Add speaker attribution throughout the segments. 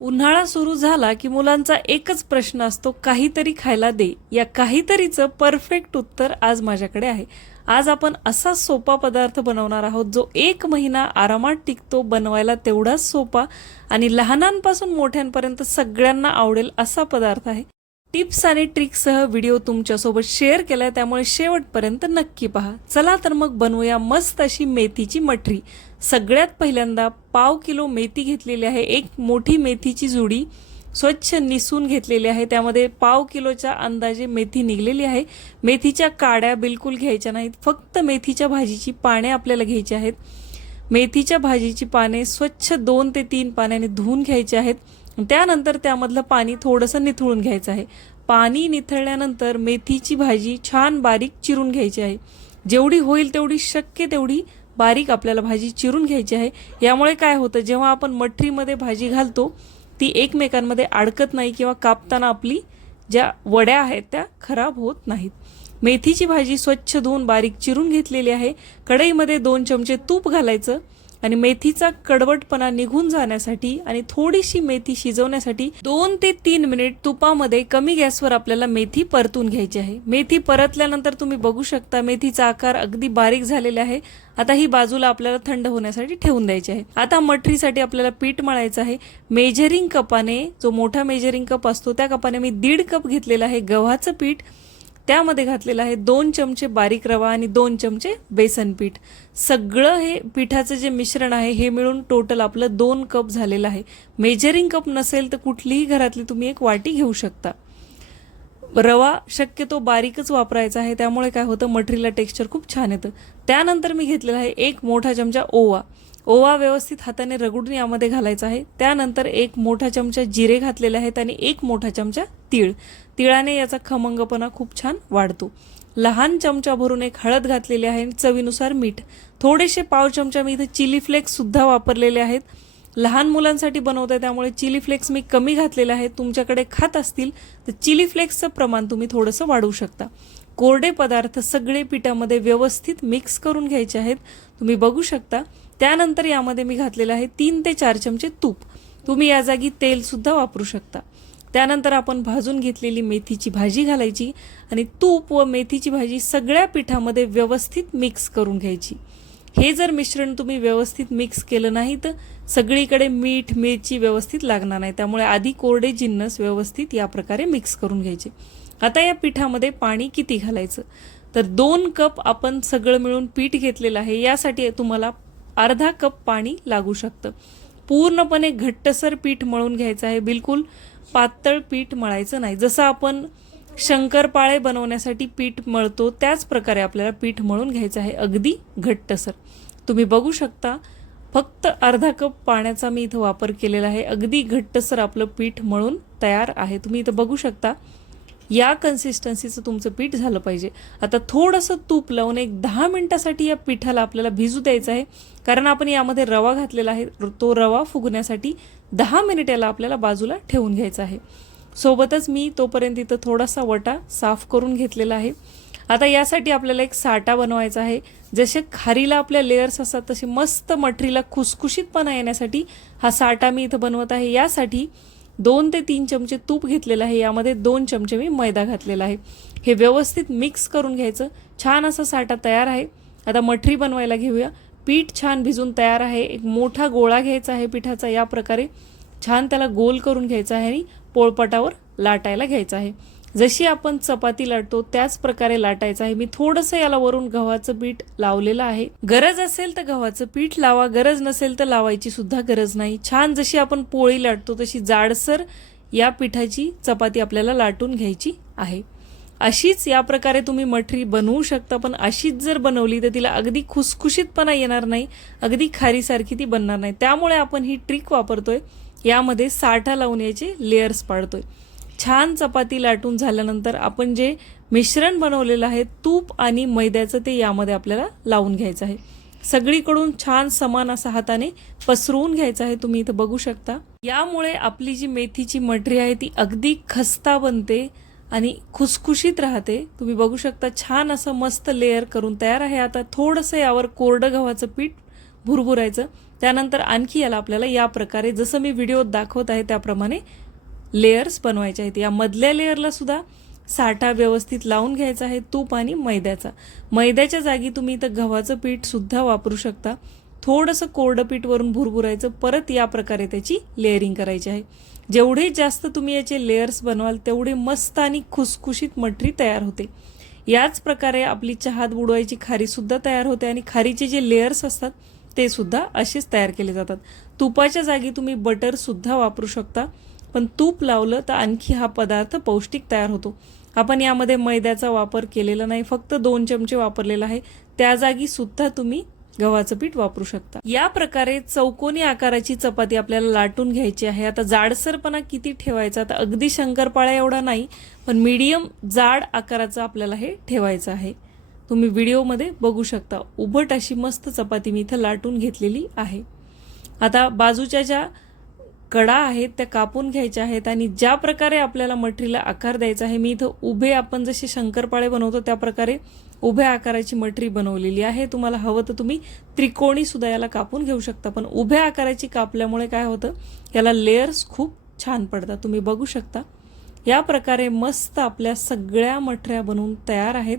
Speaker 1: उन्हाळा सुरू झाला की मुलांचा एकच प्रश्न असतो काहीतरी खायला दे. या काहीतरीचं परफेक्ट उत्तर आज माझ्याकडे आहे. आज आपण असा सोपा पदार्थ बनवणार आहोत जो एक महिना आरामात टिकतो बनवायला तेवढाच सोपा आणि लहानांपासून मोठ्यांपर्यंत सगळ्यांना आवडेल असा पदार्थ आहे. टिप्स आणि ट्रिक्ससह व्हिडिओ तुमच्यासोबत शेअर केला त्यामुळे शेवटपर्यंत नक्की पहा. चला तर मग बनवूया मस्त अशी मेथीची मठरी. सगळ्यात पहिल्यांदा पाव किलो मेथी घेतलेली आहे एक मोठी मेथीची जुडी. स्वच्छ निसून घेतलेली आहे त्यामध्ये पाव किलोच्या अंदाजे मेथी निघलेली आहे. मेथीच्या काड्या बिलकुल घ्यायच्या नाहीत फक्त मेथीच्या भाजीची पाने आपल्याला घ्यायची आहेत. मेथीच्या भाजीची पाने स्वच्छ दोन ते तीन पाण्याने धुवून घ्यायची आहेत. त्यानंतर त्यामधलं पाणी थोडंसं निथळून घ्यायचं आहे. पाणी निथळल्यानंतर मेथीची भाजी छान बारीक चिरून घ्यायची आहे. जेवढी होईल तेवढी शक्य तेवढी बारीक आपल्याला भाजी चिरून घ्यायची आहे. यामुळे काय होतं जेव्हा आपण मठरीमध्ये भाजी घालतो ती एकमेकांमध्ये अडकत नाही किंवा कापताना आपली ज्या वड्या आहेत त्या खराब होत नाहीत. मेथीची भाजी स्वच्छ धुवून बारीक चिरून घेतलेली आहे. कढईमध्ये दोन चमचे तूप घालायचं. आणि मेथीचा कडवटपणा निघून जाण्यासाठी आणि थोडीशी मेथी शिजवण्यासाठी दोन ते तीन मिनिट तुपामध्ये कमी गॅसवर आपल्याला मेथी परतून घ्यायची आहे. मेथी परतल्यानंतर तुम्ही बघू शकता मेथीचा आकार अगदी बारीक झालेला आहे. आता ही बाजूला आपल्याला थंड होण्यासाठी ठेवून द्यायची आहे. आता मठरीसाठी आपल्याला पीठ मळायचं आहे. मेजरिंग कपाने जो मोठा मेजरिंग कप असतो त्या कपाने मी दीड कप घेतलेला आहे गव्हाचं पीठ. त्यामध्ये घातलेलं आहे दोन चमचे बारीक रवा आणि दोन चमचे बेसन पीठ. सगळं हे पिठाचं जे मिश्रण आहे हे मिळून टोटल आपलं दोन कप झालेलं आहे. मेजरिंग कप नसेल तर कुठलीही घरातली तुम्ही एक वाटी घेऊ शकता. रवा शक्यतो बारीकच वापरायचा आहे त्यामुळे काय होतं मठरीला टेक्स्चर खूप छान येतं. त्यानंतर मी घेतलेला आहे एक मोठा चमचा ओवा. ओवा व्यवस्थित हाताने रगडून यामध्ये घालायचा आहे. त्यानंतर एक मोठा चमचा जिरे घातलेले आहेत आणि एक मोठा चमचा तीळ. तिळाने याचा खमंगपणा खूप छान वाढतो. लहान चमचा भरून एक हळद घातलेली आहे आणि चवीनुसार मीठ. थोडेसे पाव चमचा मी इथे चिली फ्लेक्ससुद्धा वापरलेले आहेत. लहान मुलांसाठी बनवत आहे त्यामुळे चिली फ्लेक्स मी कमी घातलेले आहेत. तुमच्याकडे खात असतील तर चिली फ्लेक्सचं प्रमाण तुम्ही थोडंसं वाढवू शकता. कोरडे पदार्थ सगळे पिठामध्ये व्यवस्थित मिक्स करून घ्यायचे आहेत. तुम्ही बघू शकता त्यानंतर यामध्ये मी घातलेलं आहे तीन ते चार चमचे तूप. तुम्ही या जागी तेलसुद्धा वापरू शकता. त्यानंतर आपण भाजून घेतलेली मेथीची भाजी घालायची आणि तूप व मेथीची भाजी सगळ्या पिठामध्ये व्यवस्थित मिक्स करून घ्यायची. हे जर मिश्रण तुम्ही व्यवस्थित मिक्स केलं नाही तर सगळीकडे मीठ मिरची व्यवस्थित लागणार नाही. त्यामुळे आधी कोरडे जिन्नस व्यवस्थित या प्रकारे मिक्स करून घ्यायचे. आता या पिठामध्ये पाणी किती घालायचं? तर दोन कप आपण सगळं मिळून पीठ घेतलेलं आहे. यासाठी तुम्हाला अर्धा कप पाणी लागू शकतं. पूर्णपणे घट्टसर पीठ मळून घ्यायचं आहे. बिलकुल पातळ पीठ मळायचं नाही. जसं आपण शंकरपाळे बनवण्यासाठी पीठ मळतो त्याच प्रकारे आपल्याला पीठ मळून घ्यायचं आहे. अगदी घट्टसर. तुम्ही बघू शकता फक्त अर्धा कप पाण्याचा मी इथं वापर केलेला आहे. अगदी घट्टसर आपलं पीठ मळून तयार आहे. तुम्ही इथं बघू शकता या कन्सिस्टन्सीचं तुमचं पीठ झालं पाहिजे. आता थोडंसं तूप लावून एक दहा मिनटासाठी या पिठाला आपल्याला भिजू द्यायचं आहे. कारण आपण यामध्ये रवा घातलेला आहे. तो रवा फुगण्यासाठी दहा मिनिट याला आपल्याला बाजूला ठेवून घ्यायचा आहे. सोबतच मी तोपर्यंत इथं थोडासा वटा साफ करून घेतलेला आहे. आता यासाठी आपल्याला एक साठा बनवायचा आहे. जसे खारीला आपल्या लेयर्स असतात तसे मस्त मठरीला खुसखुशीतपणा येण्यासाठी हा साठा मी इथं बनवत आहे. यासाठी दोन ते तीन चमचे तूप घेतलेलं आहे. यामध्ये दोन चमचे मी मैदा घातलेला आहे. हे व्यवस्थित मिक्स करून घ्यायचं. छान असा साठा तयार आहे. आता मठरी बनवायला घेऊया. पीठ छान भिजून तयार आहे. एक मोठा गोळा घ्यायचा आहे पिठाचा. या प्रकारे छान त्याला गोल करून घ्यायचा आहे आणि पोळपटावर लाटायला घ्यायचा आहे. जशी आपण चपाती लाटतो त्याच प्रकारे लाटायचं आहे. मी थोडंसं याला वरून गव्हाचं पीठ लावलेलं आहे. गरज असेल तर गव्हाचं पीठ लावा गरज नसेल तर लावायची सुद्धा गरज नाही. छान जशी आपण पोळी लाटतो तशी जाडसर या पिठाची चपाती आपल्याला लाटून घ्यायची आहे. अशीच या प्रकारे तुम्ही मठरी बनवू शकता पण अशीच जर बनवली तर तिला अगदी खुसखुशीतपणा येणार नाही अगदी खारीसारखी ती बनणार नाही. त्यामुळे आपण ही ट्रिक वापरतोय. यामध्ये साठा लावून याचे लेयर्स पाडतोय. छान चपाती लाटून झाल्यानंतर आपण जे मिश्रण बनवलेलं आहे तूप आणि मैद्याचं ते यामध्ये आपल्याला लावून घ्यायचं आहे. सगळीकडून छान समान असा हाताने पसरवून घ्यायचं आहे तुम्ही इथं बघू शकता. यामुळे आपली जी मेथीची मठरी आहे ती अगदी खस्ता बनते आणि खुसखुशीत राहते. तुम्ही बघू शकता छान असं मस्त लेअर करून तयार आहे. आता थोडंसं यावर कोरडं गव्हाचं पीठ भुरभुरायचं. त्यानंतर आणखी याला आपल्याला या प्रकारे जसं मी व्हिडिओत दाखवत आहे त्याप्रमाणे लेयर्स बनवायचे आहेत. या मधल्या लेअरला सुद्धा साठा व्यवस्थित लावून घ्यायचा आहे तूप आणि मैद्याचा. मैद्याच्या जागी तुम्ही इथं गव्हाचं पीठसुद्धा वापरू शकता. थोडंसं कोरडं पीठवरून भुरभुरायचं परत या प्रकारे त्याची लेअरिंग करायची आहे. जेवढे जास्त तुम्ही याचे लेयर्स बनवाल तेवढे मस्त आणि खुसखुशीत मठरी तयार होते. याच प्रकारे आपली चहात बुडवायची खारीसुद्धा तयार होते आणि खारीचे जे लेयर्स असतात ते सुद्धा असेच तयार केले जातात. तुपाच्या जागी तुम्ही बटरसुद्धा वापरू शकता. पण तूप लावलं तर आणखी हा पदार्थ पौष्टिक तयार होतो. आपण यामध्ये मैद्याचा वापर केलेला नाही फक्त दोन चमचे वापरलेला आहे. त्या जागी सुद्धा तुम्ही गव्हाचं पीठ वापरू शकता. या प्रकारे चौकोनी आकाराची चपाती आपल्याला लाटून घ्यायची आहे. आता जाडसरपणा किती ठेवायचा? आता अगदी शंकरपाळ्या एवढा नाही पण मीडियम जाड आकाराचं आपल्याला हे ठेवायचं आहे. तुम्ही व्हिडिओमध्ये बघू शकता. उभट अशी मस्त चपाती मी इथं लाटून घेतलेली आहे. आता बाजूच्या ज्या कडा आहेत त्या कापून घ्यायच्या आहेत आणि ज्या प्रकारे आपल्याला मठरीला आकार द्यायचा आहे मी इथं उभे आपण जसे शंकरपाळे बनवतो त्या प्रकारे उभ्या आकाराची मठरी बनवलेली आहे. तुम्हाला हवं तर तुम्ही त्रिकोणी सुद्धा याला कापून घेऊ शकता पण उभ्या आकाराची कापल्यामुळे काय होतं याला लेयर्स खूप छान पडतात. तुम्ही बघू शकता या प्रकारे मस्त आपल्या सगळ्या मठऱ्या बनवून तयार आहेत.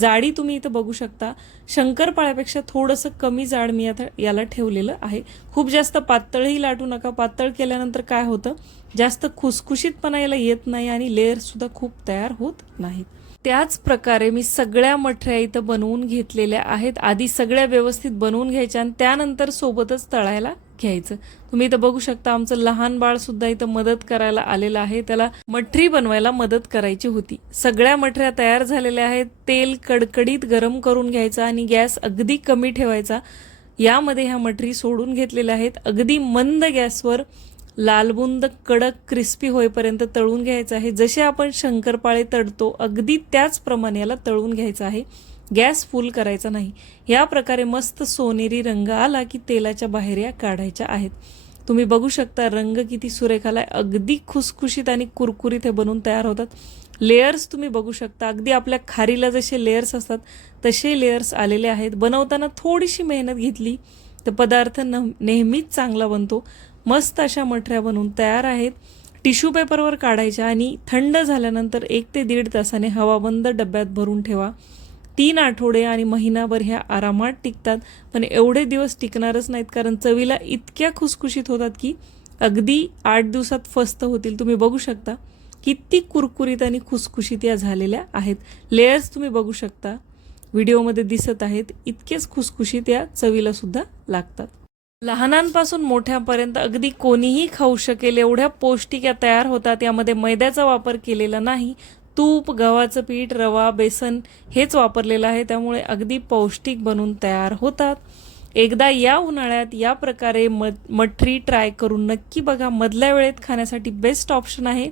Speaker 1: जाडी तुम्ही इथं बघू शकता. शंकरपाळ्यापेक्षा थोडंसं कमी जाड मी आता याला ठेवलेलं आहे. खूप जास्त पातळही लाटू नका. पातळ केल्यानंतर काय होतं? जास्त खुसखुशीतपणा याला येत नाही आणि लेअरसुद्धा खूप तयार होत नाहीत. त्याच प्रकारे मी सगळ्या मठऱ्या इथं बनवून घेतलेल्या आहेत. आधी सगळ्या व्यवस्थित बनवून घ्यायच्या आणि त्यानंतर सोबतच तळायला घ्यायचं. तुम्ही इथं बघू शकता आमचं लहान बाळ सुद्धा इथं मदत करायला आलेलं आहे. त्याला मठरी बनवायला मदत करायची होती. सगळ्या मठऱ्या तयार झालेल्या आहेत. तेल कडकडीत गरम करून घ्यायचं आणि गॅस अगदी कमी ठेवायचा. यामध्ये ह्या मठरी सोडून घेतलेल्या आहेत. अगदी मंद गॅसवर लालबुंद कडक क्रिस्पी होईपर्यंत तळून घ्यायचं आहे. जसे आपण शंकरपाळे तळतो अगदी त्याचप्रमाणे याला तळून घ्यायचं आहे. गॅस फुल करायचा नाही. या प्रकारे मस्त सोनेरी रंग आला की तेलाच्या बाहेर या काढायच्या आहेत. तुम्ही बघू शकता रंग किती सुरेखाला अगदी खुसखुशीत आणि कुरकुरीत हे बनून तयार होतात. लेयर्स तुम्ही बघू शकता. अगदी आपल्या खारीला जसे लेयर्स असतात तसे लेयर्स आलेले आहेत. बनवताना थोडीशी मेहनत घेतली तर पदार्थ न नेहमीच चांगला बनतो. मस्त अशा मठऱ्या बनवून तयार आहेत. टिश्यू पेपरवर काढायच्या आणि थंड झाल्यानंतर एक ते दीड तासाने हवाबंद डब्यात भरून ठेवा. तीन आठवडे आणि महिनाभर ह्या आरामात टिकतात. पण एवढे दिवस टिकणारच नाहीत कारण चवीला इतक्या खुसखुशीत होतात की अगदी आठ दिवसात फस्त होतील. तुम्ही बघू शकता किती कुरकुरीत आणि खुसखुशीत या झालेल्या आहेत. लेयर्स तुम्ही बघू शकता. व्हिडिओमध्ये दिसत आहेत इतकेच खुसखुशीत या चवीला सुद्धा लागतात. लहानांपासून मोठ्यापर्यंत अगदी कोणीही खाऊ शकेल एवढ्या पौष्टिक या तयार होतात. यामध्ये मैद्याचा वापर केलेला नाही तूप गव्हाचं पीठ रवा बेसन हेच वापरलेलं आहे. त्यामुळे अगदी पौष्टिक बनून तयार होतात. एकदा या उन्हाळ्यात या प्रकारे म मठरी ट्राय करून नक्की बघा. मधल्या वेळेत खाण्यासाठी बेस्ट ऑप्शन आहे.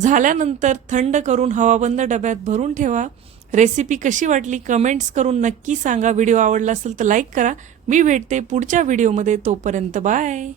Speaker 1: झाल्यानंतर थंड करून हवाबंद डब्यात भरून ठेवा. रेसिपी कशी वाटली कमेंट्स करून नक्की सांगा. व्हिडिओ आवडला असेल तर लाईक करा. मी भेटते पुढच्या व्हिडिओमध्ये तोपर्यंत बाय